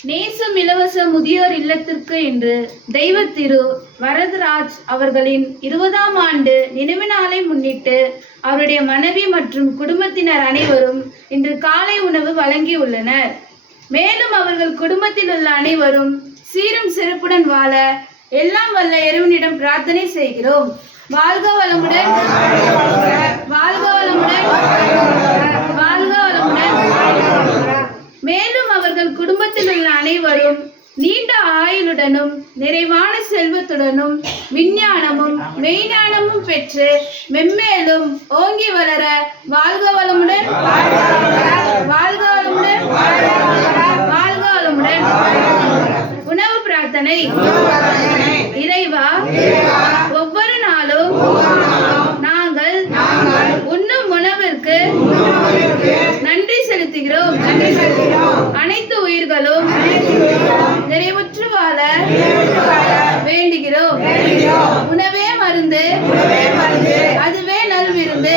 நேசம் இலவச முதியோர் இல்லத்திற்கு என்று தெய்வ திரு வரதராஜ் அவர்களின் 20ஆம் ஆண்டு நினைவு நாளை முன்னிட்டு அவருடைய மனைவி மற்றும் குடும்பத்தினர் அனைவரும் இன்று காலை உணவு வழங்கியுள்ளனர். மேலும் அவர்கள் குடும்பத்தில் உள்ள அனைவரும் சீரும் சிறப்புடன் வாழ எல்லாம் வல்ல இறைவனிடம் பிரார்த்தனை செய்கிறோம். வாழ்க வளமுடன், வாழ்க வளமுடன், வாழ்க வளமுடன். மேலும் அவர்கள் குடும்பத்தில் உள்ள அனைவரும் நீண்ட ஆயுளுடனும் நிறைவான செல்வத்துடனும் விஞ்ஞானமும் மெய்ஞானமும் பெற்று மென்மேலும் ஓங்கி வளர வாழ்க வளமுடன், வாழ்க வளமுடன், வாழ்க வளமுடன். உணவு பிரார்த்தனை. இறைவா, ஒவ்வொரு நாளும் நாங்கள் உண்ணும் உணவிற்கு நன்றி செலுத்துகிறோம். அனைத்து உயிர்களும் நிறைவுற்று வாழ வேண்டுகிறோம். உணவே மருந்து, அதுவே நல்விருந்து.